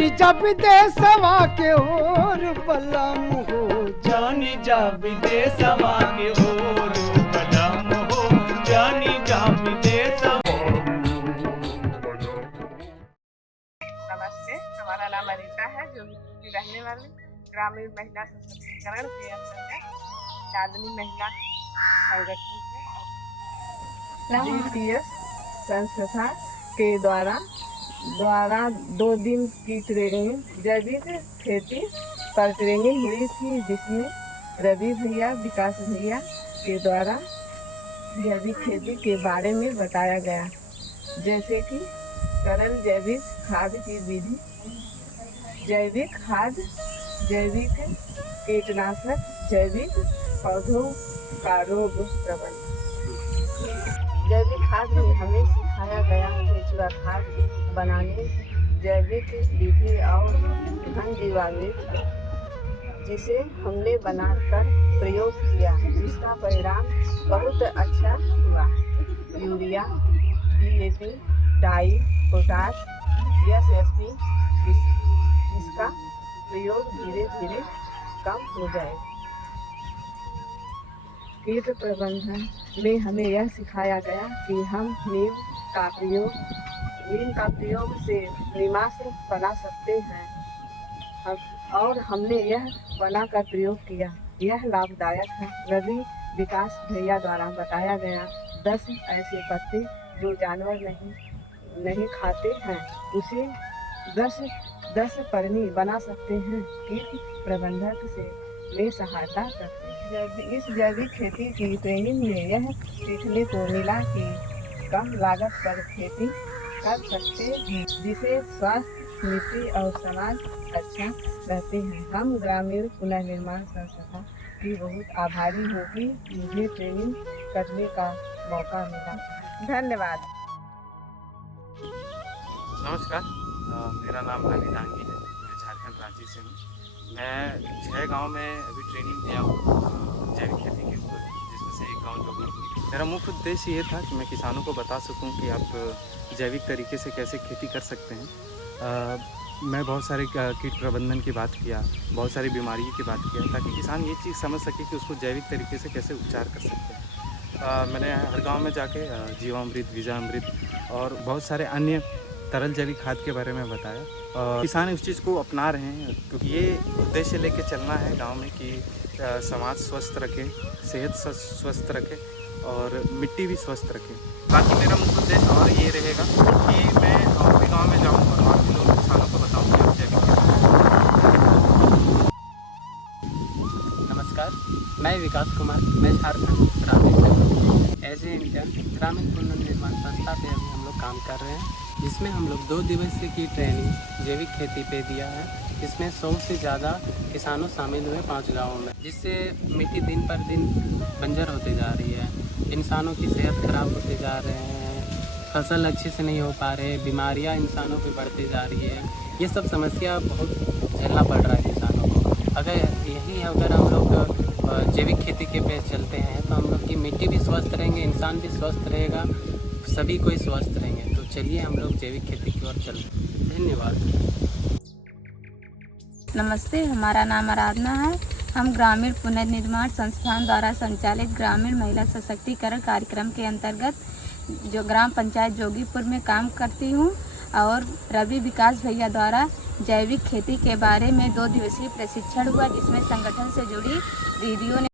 जानी जा विदेशवा के ओर बलम हो, जानी जा विदेशवा के ओर बलम हो, जानी जा विदेशवा। नमस्ते, हमारा नाम अनीता है, जो की रहने वाली ग्रामीण महिला सशक्तिकरण के अंतर्गत चांदनी महिला संगठन है GTS संस्था के द्वारा 2 दिन की ट्रेनिंग जैविक खेती पर ट्रेनिंग हुई थी, जिसमें रवि भैया, विकास भैया के द्वारा जैविक खेती के बारे में बताया गया, जैसे कि सरल जैविक खाद की विधि, जैविक खाद, जैविक कीटनाशक, जैविक पौधों का रोग प्रबंधन। जैविक खाद में हमें सिखाया गया केंचुआ खाद बनाने, जैविक विधि और घन जीवामृत, जिसे हमने बनाकर प्रयोग किया, जिसका परिणाम बहुत अच्छा हुआ। यूरिया, DAP, डाई, पोटाश, SSP, इसका प्रयोग धीरे धीरे कम हो जाएगा। कीट प्रबंधन में हमें यह सिखाया गया कि हम नीम का प्रयोग से नीमास्त्र बना सकते हैं, और हमने यह बनाकर प्रयोग किया, यह लाभदायक है। रवि विकास भैया द्वारा बताया गया 10 ऐसे पत्ते जो जानवर नहीं खाते हैं, उसे 10 परनी बना सकते हैं। कीट प्रबंधक से में सहायता करते हैं। इस जैविक खेती की ट्रेनिंग में यह सीखने को मिला कि कम लागत पर खेती कर सकते हैं, जिससे स्वास्थ्य, मिट्टी और समाज अच्छा रहते हैं। हम ग्रामीण पुनर्निर्माण संस्था की बहुत आभारी हूँ कि मुझे ट्रेनिंग करने का मौका मिला। धन्यवाद। नमस्कार, मेरा नाम रवि दांगी है, मैं झारखंड रांची से हूँ। मैं 6 गांव में अभी ट्रेनिंग दिया हूँ जैविक खेती के ऊपर, जिसमें से एक गांव जोगीपुर। मेरा मुख्य उद्देश्य ये था कि मैं किसानों को बता सकूं कि आप जैविक तरीके से कैसे खेती कर सकते हैं। मैं बहुत सारे कीट प्रबंधन की बात किया, बहुत सारी बीमारियों की बात किया, ताकि किसान ये चीज़ समझ सके कि उसको जैविक तरीके से कैसे उपचार कर सकते हैं। मैंने हर गाँव में जाके जीवामृत, बीजामृत और बहुत सारे अन्य तरल जैविक खाद के बारे में बताया, और किसान उस चीज़ को अपना रहे हैं, क्योंकि ये उद्देश्य लेके चलना है गांव में कि समाज स्वस्थ रखे, सेहत स्वस्थ रखे और मिट्टी भी स्वस्थ रखे। बाकी मेरा मुख्य उद्देश्य और ये रहेगा कि मैं और भी गाँव में जाऊँ और भी लोग किसानों को बताऊँ कि आप जैविक खेती। नमस्कार, मैं विकास कुमार, मैं झारखंड रांची से हूँ। ऐसे इंडियन ग्रामीण पुनर्निर्माण संस्था पे अभी हम लोग काम कर रहे हैं, जिसमें हम लोग 2 दिवसीय की ट्रेनिंग जैविक खेती पे दिया है, जिसमें 100 से ज़्यादा किसानों शामिल हुए 5 गाँवों में, जिससे मिट्टी दिन पर दिन बंजर होती जा रही है, इंसानों की सेहत खराब होते जा रहे हैं, फसल अच्छे से नहीं हो पा रहे, बीमारियां इंसानों पे बढ़ती जा रही है। ये सब समस्या बहुत झेलना पड़ रहा है किसानों को। अगर हम लोग जैविक खेती के पे चलते हैं तो हम लोग की मिट्टी भी स्वस्थ रहेंगे, इंसान भी स्वस्थ रहेगा, सभी कोई स्वस्थ रहेंगे। तो चलिए हम लोग जैविक खेती की ओर चलते हैं। धन्यवाद। नमस्ते, हमारा नाम आराधना है। हम ग्रामीण पुनर्निर्माण संस्थान द्वारा संचालित ग्रामीण महिला सशक्तिकरण कार्यक्रम के अंतर्गत जो ग्राम पंचायत जोगीपुर में काम करती हूँ, और रवि विकास भैया द्वारा जैविक खेती के बारे में 2 दिवसीय प्रशिक्षण हुआ, जिसमें संगठन से जुड़ी दीदियों ने